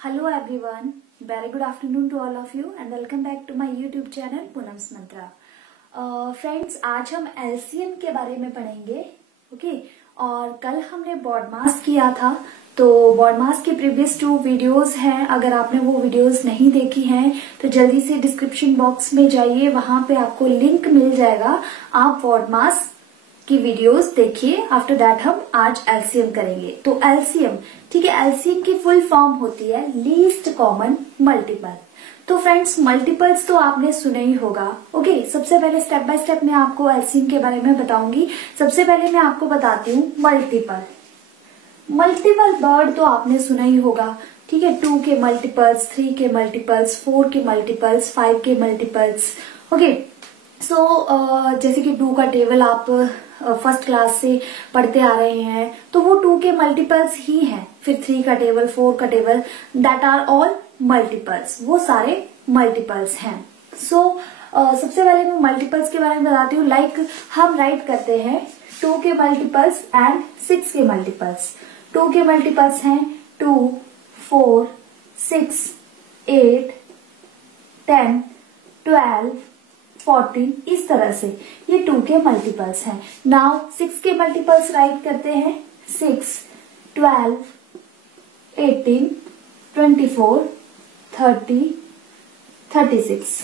Hello everyone, very good afternoon to all of you and welcome back to my YouTube channel Poonam's Mantra. Friends, आज हम LCM के बारे में पढ़ेंगे। Okay, और कल हमने बॉडमास किया था, तो बॉडमास के प्रीवियस 2 वीडियोस हैं। अगर आपने वो वीडियोस नहीं देखी हैं तो जल्दी से डिस्क्रिप्शन बॉक्स में जाइए, वहां पे आपको लिंक मिल जाएगा। आप बॉडमास की वीडियोस देखिए। आफ्टर दैट हम आज एलसीएम करेंगे। तो एलसीएम, ठीक है, एलसीएम की फुल फॉर्म होती है लीस्ट कॉमन मल्टीपल। तो फ्रेंड्स, मल्टीपल्स तो आपने सुना ही होगा। ओके, सबसे पहले स्टेप बाय स्टेप मैं आपको एलसीएम के बारे में बताऊंगी। सबसे पहले मैं आपको बताती हूँ मल्टीपल। मल्टीपल वर्ड तो आपने सुना ही होगा, ठीक है। 2 के मल्टीपल्स, 3 के मल्टीपल्स, 4 के मल्टीपल्स, 5 के मल्टीपल्स। ओके, सो जैसे कि 2 का टेबल आप फर्स्ट क्लास से पढ़ते आ रहे हैं, तो वो 2 के मल्टीपल्स ही हैं। फिर 3 का टेबल, 4 का table, that are all multiples, वो सारे मल्टीपल्स हैं। सो सबसे पहले मैं मल्टीपल्स के बारे में बताती हूँ। लाइक हम राइट करते हैं 2 के मल्टीपल्स एंड 6 के मल्टीपल्स। 2 के मल्टीपल्स हैं 2, 4, 6, 8, 10, 12, 14, इस तरह से ये 2 के मल्टीपल्स हैं। नाउ 6 के मल्टीपल्स राइट करते हैं 6, 12, 18, 24, 30, 36।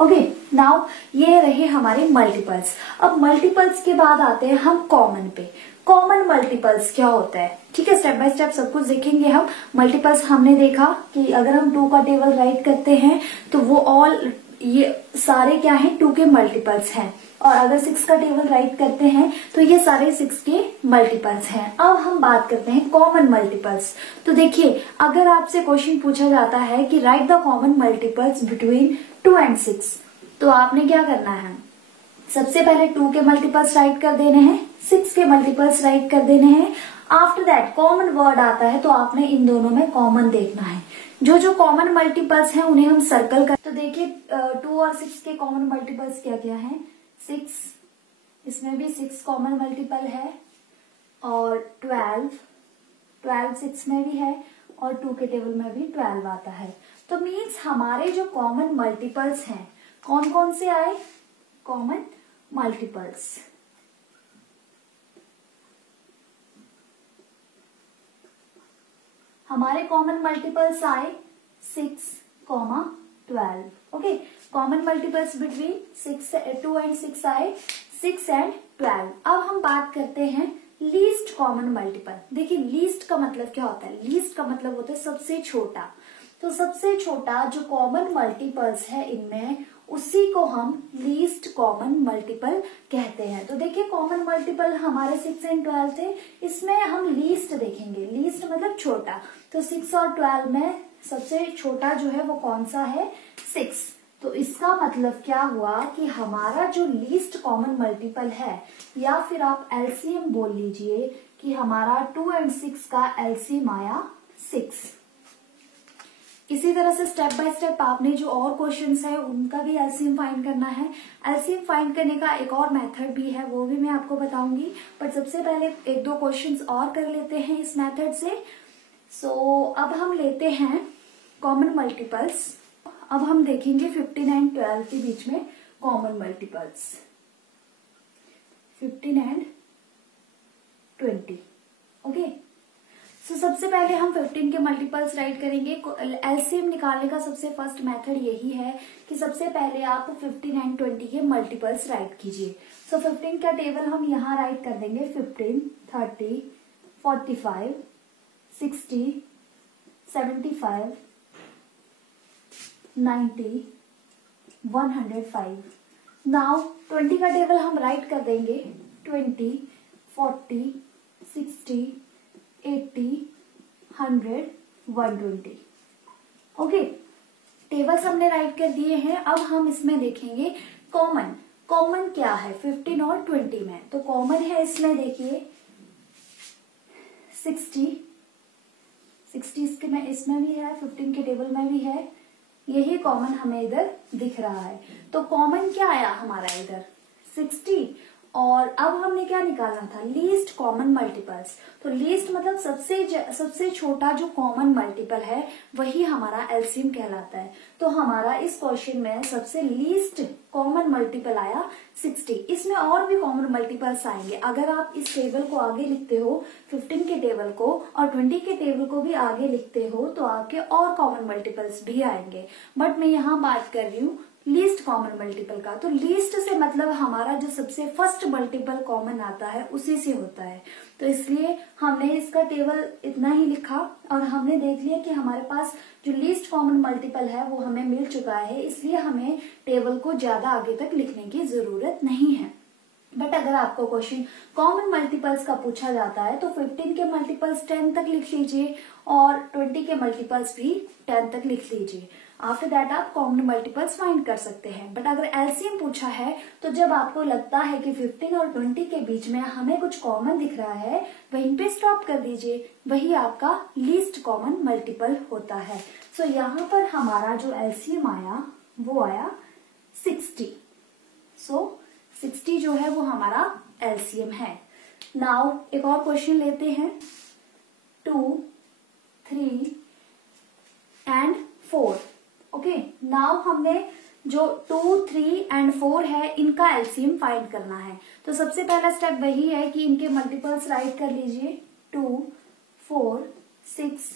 ओके, नाउ ये रहे हमारे मल्टीपल्स। अब मल्टीपल्स के बाद आते हैं हम कॉमन पे। कॉमन मल्टीपल्स क्या होता है, ठीक है, स्टेप बाय स्टेप सब कुछ देखेंगे हम। मल्टीपल्स हमने देखा कि अगर हम 2 का टेबल राइट करते हैं तो वो ऑल, ये सारे क्या हैं, 2 के मल्टीपल्स हैं। और अगर 6 का टेबल राइट करते हैं तो ये सारे 6 के मल्टीपल्स हैं। अब हम बात करते हैं कॉमन मल्टीपल्स। तो देखिए, अगर आपसे क्वेश्चन पूछा जाता है कि right the common multiples between 2 and 6, तो आपने क्या करना है, सबसे पहले 2 के मल्टीपल्स राइट कर देने हैं, 6 के मल्टीपल्स राइट कर देने हैं। आफ्टर दैट कॉमन वर्ड आता है तो आपने इन दोनों में कॉमन देखना है। जो जो कॉमन मल्टीपल्स हैं उन्हें हम सर्कल कर। तो देखिए 2 और 6 के कॉमन मल्टीपल्स क्या क्या हैं। 6, इसमें भी 6 कॉमन मल्टीपल है, और 12 6 में भी है, और 2 के टेबल में भी 12 आता है। तो मीन्स हमारे जो कॉमन मल्टीपल्स हैं कौन कौन से आए, कॉमन मल्टीपल्स। हमारे कॉमन मल्टीपल्स आए 6, 12। Okay, common multiples between 2 and 6 आए 6 and 12। अब हम बात करते हैं लीस्ट कॉमन मल्टीपल। देखिए, लीस्ट का मतलब क्या होता है, लीस्ट का मतलब होता है सबसे छोटा। तो सबसे छोटा जो कॉमन मल्टीपल्स है इनमें, उसी को हम लीस्ट कॉमन मल्टीपल कहते हैं। तो देखिए, कॉमन मल्टीपल हमारे 6 and 12 थे, इसमें हम लीस्ट देखेंगे। लीस्ट मतलब छोटा। तो 6 और 12 में सबसे छोटा जो है वो कौन सा है, 6। तो इसका मतलब क्या हुआ कि हमारा जो लीस्ट कॉमन मल्टीपल है, या फिर आप एलसीएम बोल लीजिए कि हमारा 2 and 6 का एलसीएम आया 6। इसी तरह से स्टेप बाय स्टेप आपने जो और क्वेश्चंस है उनका भी एलसीएम फाइंड करना है। एलसीएम फाइंड करने का एक और मेथड भी है, वो भी मैं आपको बताऊंगी। बट सबसे पहले 1-2 क्वेश्चंस और कर लेते हैं इस मेथड से। सो अब हम लेते हैं कॉमन मल्टीपल्स। अब हम देखेंगे 15 and 12 के बीच में कॉमन मल्टीपल्स, 15 and 20। ओके, सो सबसे पहले हम 15 के मल्टीपल्स राइट करेंगे। एलसीएम निकालने का सबसे फर्स्ट मेथड यही है कि सबसे पहले आप 15 and 20 के मल्टीपल्स राइट कीजिए। सो 15 का टेबल हम यहाँ राइट कर देंगे 15, 30, 45, 60, 75, 90, 105। नाउ 20 का टेबल हम राइट कर देंगे 20, 40, 60, 80, 100, 120। ओके, टेबल्स हमने राइट कर दिए हैं। अब हम इसमें देखेंगे कॉमन। कॉमन क्या है 15 और 20 में, तो कॉमन है इसमें देखिए 60 इसमें भी है, 15 के टेबल में भी है, यही कॉमन हमें इधर दिख रहा है। तो कॉमन क्या आया हमारा इधर 60, और अब हमने क्या निकालना था, लीस्ट कॉमन मल्टीपल्स। तो लीस्ट मतलब सबसे छोटा जो कॉमन मल्टीपल है वही हमारा एलसीएम कहलाता है। तो हमारा इस क्वेश्चन में सबसे लीस्ट कॉमन मल्टीपल आया 60। इसमें और भी कॉमन मल्टीपल्स आएंगे। अगर आप इस टेबल को आगे लिखते हो, 15 के टेबल को और 20 के टेबल को भी आगे लिखते हो, तो आपके और कॉमन मल्टीपल्स भी आएंगे। बट मैं यहाँ बात कर रही हूँ लीस्ट कॉमन मल्टीपल का। तो लीस्ट से मतलब हमारा जो सबसे फर्स्ट मल्टीपल कॉमन आता है उसी से होता है। तो इसलिए हमने इसका टेबल इतना ही लिखा और हमने देख लिया कि हमारे पास जो लीस्ट कॉमन मल्टीपल है वो हमें मिल चुका है, इसलिए हमें टेबल को ज्यादा आगे तक लिखने की जरूरत नहीं है। बट अगर आपको क्वेश्चन कॉमन मल्टीपल्स का पूछा जाता है तो 15 के मल्टीपल्स 10 तक लिख लीजिए और 20 के मल्टीपल्स भी 10 तक लिख लीजिए। आफ्टर दैट आप कॉमन मल्टीपल्स फाइंड कर सकते हैं। बट अगर एलसीएम पूछा है तो जब आपको लगता है कि 15 और 20 के बीच में हमें कुछ कॉमन दिख रहा है, वहीं पे स्टॉप कर दीजिए, वही आपका लीस्ट कॉमन मल्टीपल होता है। सो यहाँ पर हमारा जो एलसीएम आया वो आया 60। सो 60 जो है वो हमारा एलसीएम है। नाउ एक और क्वेश्चन लेते हैं, 2, 3 एंड 4। ओके, नाउ हमने जो 2, 3 एंड 4 है इनका एलसीएम फाइंड करना है। तो सबसे पहला स्टेप वही है कि इनके मल्टीपल्स राइट कर लीजिए, 2, 4, 6,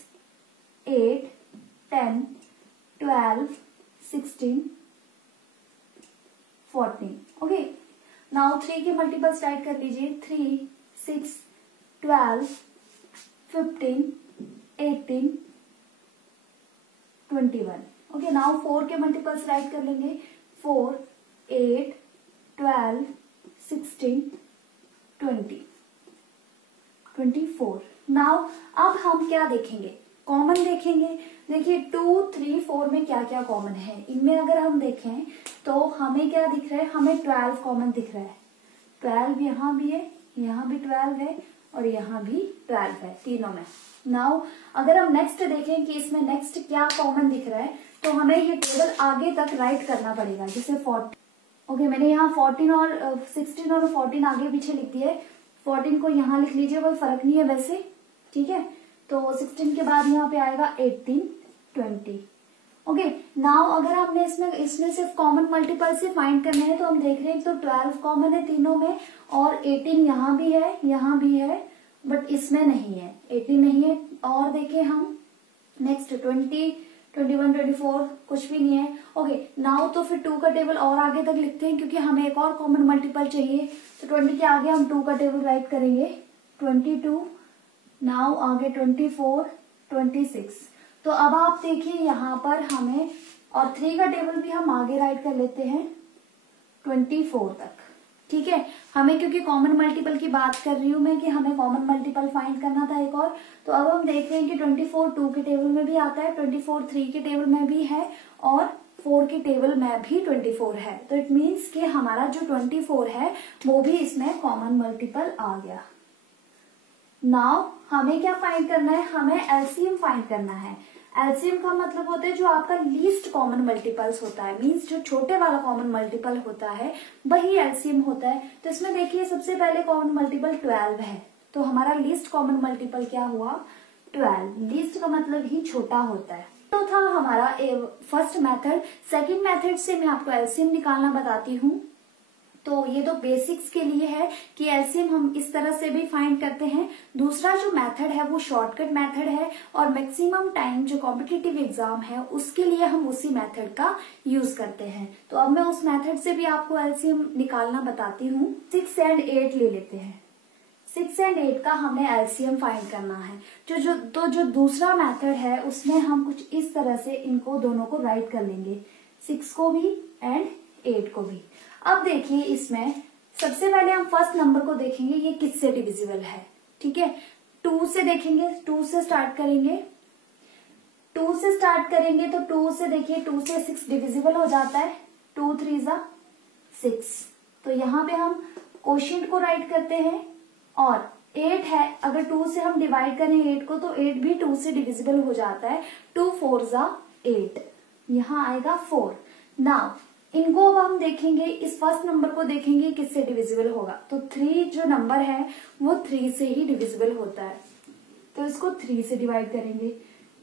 8, 10, 12, 16, 14। ओके, नाउ 3 के मल्टीपल्स राइट कर लीजिए, 3, 6, 12, 15, 18, 21। ओके, नाउ 4 के मल्टीपल्स राइट कर लेंगे, 4, 8, 12, 16, 20, 24। नाउ अब हम क्या देखेंगे, कॉमन देखेंगे। देखिए 2, 3, 4 में क्या क्या कॉमन है। इनमें अगर हम देखें तो हमें क्या दिख रहा है, हमें 12 कॉमन दिख रहा है। 12 यहाँ भी है, यहाँ भी 12 है और यहाँ भी 12 है, तीनों में। नाउ अगर हम नेक्स्ट देखें कि इसमें नेक्स्ट क्या कॉमन दिख रहा है, तो हमें ये टेबल आगे तक राइट करना पड़ेगा। जैसे 40, ओके, मैंने यहाँ 14 और 16 और 14 आगे पीछे लिख दिए। 14 को यहाँ लिख लीजिए, कोई फर्क नहीं है वैसे, ठीक है। तो 16 के बाद यहाँ पे आएगा 18, 20। ओके, नाउ अगर हमने इसमें सिर्फ कॉमन मल्टीपल से फाइंड करने हैं तो हम देख रहे हैं तो 12 कॉमन है तीनों में और 18 यहाँ भी है, यहाँ भी है, बट इसमें नहीं है, 18 नहीं है। और देखें हम नेक्स्ट 20, 21, 24 कुछ भी नहीं है। ओके, नाउ तो फिर 2 का टेबल और आगे तक लिखते हैं क्योंकि हमें एक और कॉमन मल्टीपल चाहिए। तो 20 के आगे हम 2 का टेबल राइट करेंगे, 22, नाउ आगे 24, 26। तो अब आप देखिए यहाँ पर हमें, और 3 का टेबल भी हम आगे राइट कर लेते हैं 24 तक, ठीक है। हमें क्योंकि कॉमन मल्टीपल की बात कर रही हूं मैं कि हमें कॉमन मल्टीपल फाइंड करना था एक और। तो अब हम देख रहे हैं कि 24 2 के टेबल में भी आता है, 24 3 के टेबल में भी है और 4 के टेबल में भी 24 है। तो इट मीन्स कि हमारा जो 24 है वो भी इसमें कॉमन मल्टीपल आ गया। नाउ हमें क्या फाइंड करना है, हमें एलसीएम फाइंड करना है। एलसीएम का मतलब होता है जो आपका लीस्ट कॉमन मल्टीपल्स होता है, मीन्स जो छोटे वाला कॉमन मल्टीपल होता है वही एलसीएम होता है। तो इसमें देखिए सबसे पहले कॉमन मल्टीपल 12 है, तो हमारा लीस्ट कॉमन मल्टीपल क्या हुआ, 12। लीस्ट का मतलब ही छोटा होता है। तो था हमारा फर्स्ट मेथड। सेकंड मेथड से मैं आपको एलसीएम निकालना बताती हूँ। तो ये तो बेसिक्स के लिए है कि एलसीएम हम इस तरह से भी फाइंड करते हैं। दूसरा जो मेथड है वो शॉर्टकट मेथड है और मैक्सिमम टाइम जो कॉम्पिटिटिव एग्जाम है उसके लिए हम उसी मेथड का यूज करते हैं। तो अब मैं उस मेथड से भी आपको एलसीएम निकालना बताती हूँ। 6 और 8 ले लेते हैं। 6 और 8 का हमें एलसीएम फाइंड करना है। जो दूसरा मेथड है उसमें हम कुछ इस तरह से इनको दोनों को राइट कर लेंगे, 6 को भी एंड 8 को भी। अब देखिए इसमें सबसे पहले हम फर्स्ट नंबर को देखेंगे, ये किससे डिविजिबल है, ठीक है। 2 से देखेंगे, 2 से स्टार्ट करेंगे, 2 से स्टार्ट करेंगे तो 2 से देखिए 2 से 6 डिविजिबल हो जाता है, 2 3 जा 6। तो यहाँ पे हम क्वोशिएंट को राइट करते हैं और 8 है, अगर 2 से हम डिवाइड करें 8 को तो 8 भी 2 से डिविजिबल हो जाता है, 2 4 जा 8, यहाँ आएगा 4। नाउ इनको अब हम देखेंगे, इस फर्स्ट नंबर को देखेंगे किससे डिविजिबल होगा। तो 3 जो नंबर है वो 3 से ही डिविजिबल होता है, तो इसको 3 से डिवाइड करेंगे।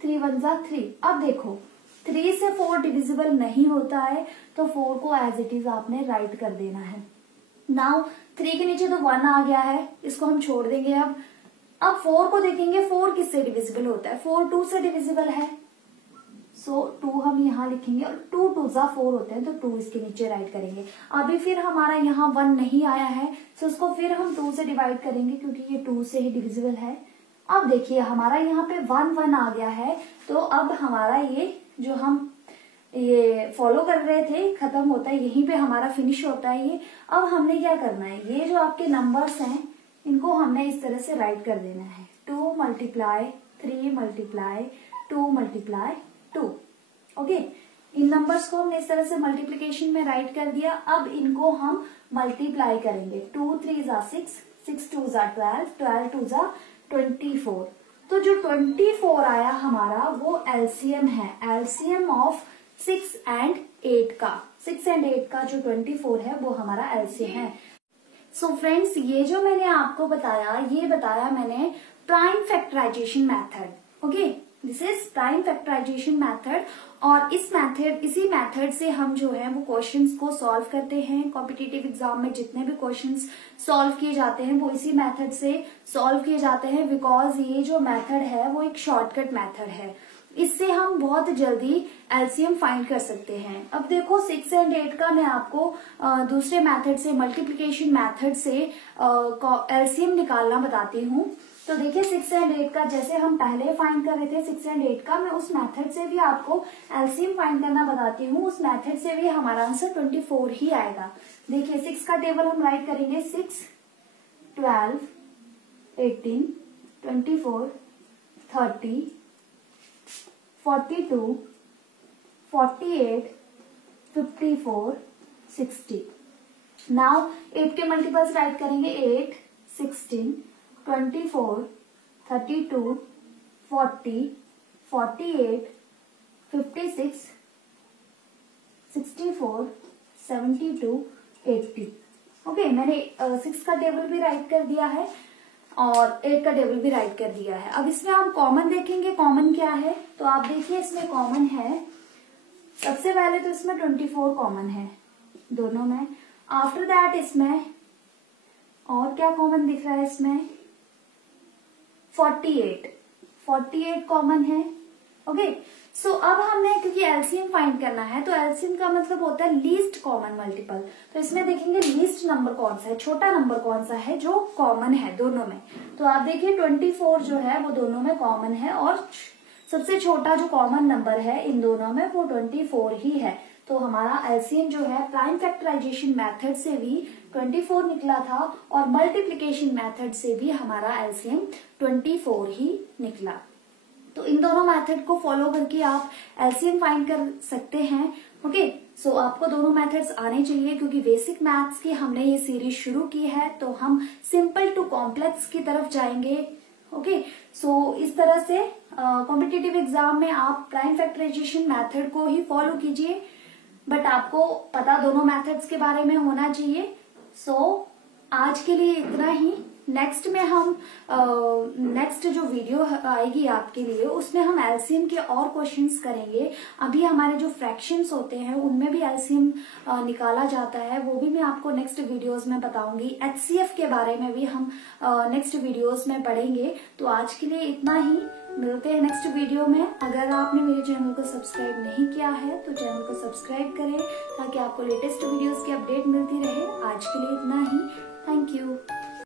3 1 जा 3। अब देखो 3 से 4 डिविजिबल नहीं होता है, तो 4 को एज इट इज आपने राइट कर देना है। नाउ 3 के नीचे तो 1 आ गया है, इसको हम छोड़ देंगे। अब 4 को देखेंगे, 4 किससे डिविजिबल होता है, 4 2 से डिविजिबल है, सो 2 हम यहाँ लिखेंगे और 2 2 जा 4 होते हैं, तो 2 इसके नीचे राइट करेंगे। अभी फिर हमारा यहाँ 1 नहीं आया है, सो उसको फिर हम 2 से डिवाइड करेंगे क्योंकि ये 2 से ही डिविजिबल है। अब देखिए हमारा यहाँ पे 1 1 आ गया है, तो अब हमारा ये जो हम ये फॉलो कर रहे थे खत्म होता है, यहीं पे हमारा फिनिश होता है ये। अब हमने क्या करना है, ये जो आपके नंबर्स हैं इनको हमने इस तरह से राइट कर देना है। 2 मल्टीप्लाई 3 मल्टीप्लाई 2 मल्टीप्लाई 2। ओके, इन नंबर्स को हमने इस तरह से मल्टीप्लीकेशन में राइट कर दिया। अब इनको हम मल्टीप्लाई करेंगे। 2 3 जा 6, 6 2 जा 12, 12 2 जा 24। तो जो 24 आया हमारा वो एलसीएम है, एलसीएम ऑफ 6 and 8 का। 6 and 8 का जो 24 है वो हमारा एलसीएम है। सो फ्रेंड्स, ये जो मैंने आपको बताया, ये बताया मैंने prime factorization method. Okay, this is prime factorization method. और इसी मेथड से हम जो है वो क्वेश्चंस को सॉल्व करते हैं। कॉम्पिटिटिव एग्जाम में जितने भी क्वेश्चंस सॉल्व किए जाते हैं वो इसी मेथड से सॉल्व किए जाते हैं, बिकॉज ये जो मेथड है वो एक शॉर्टकट मेथड है। इससे हम बहुत जल्दी एलसीएम फाइंड कर सकते हैं। अब देखो 6 and 8 का मैं आपको दूसरे मेथड से, मल्टीप्लिकेशन मेथड से एलसीएम निकालना बताती हूँ। तो देखिए 6 and 8 का जैसे हम पहले फाइंड कर रहे थे 6 and 8 का, मैं उस मेथड से भी आपको एलसीएम फाइंड करना बताती हूँ। उस मेथड से भी हमारा आंसर 24 ही आएगा। देखिए 6 का टेबल हम राइट करेंगे। 6 12 18 24 30 42 48 54 60। नाउ 8 के मल्टीपल्स राइट करेंगे। 8 16 24 32 40 48 56 64 72 80। ओके, मैंने 6 का टेबल भी राइट कर दिया है और 8 का टेबल भी राइट कर दिया है। अब इसमें हम कॉमन देखेंगे, कॉमन क्या है। तो आप देखिए इसमें कॉमन है, सबसे पहले तो इसमें 24 कॉमन है दोनों में। आफ्टर दैट इसमें और क्या कॉमन दिख रहा है, इसमें 48 कॉमन है। ओके, सो अब हमने क्योंकि एलसीएम फाइंड करना है, तो एलसीएम का मतलब होता है लीस्ट कॉमन मल्टीपल। तो इसमें देखेंगे लीस्ट नंबर कौन सा है, छोटा नंबर कौन सा है जो कॉमन है दोनों में। तो आप देखिए 24 जो है वो दोनों में कॉमन है, और सबसे छोटा जो कॉमन नंबर है इन दोनों में वो 24 ही है। तो हमारा एलसीएम जो है प्राइम फैक्टराइजेशन मेथड से भी 24 निकला था, और मल्टीप्लिकेशन मेथड से भी हमारा एलसीएम 24 ही निकला। तो इन दोनों मेथड को फॉलो करके आप एलसीएम फाइंड कर सकते हैं। ओके, सो आपको दोनों मेथड्स आने चाहिए, क्योंकि बेसिक मैथ्स की हमने ये सीरीज शुरू की है, तो हम सिंपल टू कॉम्प्लेक्स की तरफ जाएंगे। ओके, सो इस तरह से कॉम्पिटिटिव एग्जाम में आप प्राइम फैक्टराइजेशन मेथड को ही फॉलो कीजिए, बट आपको पता दोनों मेथड्स के बारे में होना चाहिए। सो आज के लिए इतना ही। नेक्स्ट में हम नेक्स्ट जो वीडियो आएगी आपके लिए, उसमें हम एलसीएम के और क्वेश्चंस करेंगे। अभी हमारे जो फ्रैक्शंस होते हैं उनमें भी एलसीएम निकाला जाता है, वो भी मैं आपको नेक्स्ट वीडियोस में बताऊंगी। एचसीएफ के बारे में भी हम नेक्स्ट वीडियोस में पढ़ेंगे। तो आज के लिए इतना ही, मिलते हैं नेक्स्ट वीडियो में। अगर आपने मेरे चैनल को सब्सक्राइब नहीं किया है तो चैनल को सब्सक्राइब करें, ताकि आपको लेटेस्ट वीडियोस की अपडेट मिलती रहे।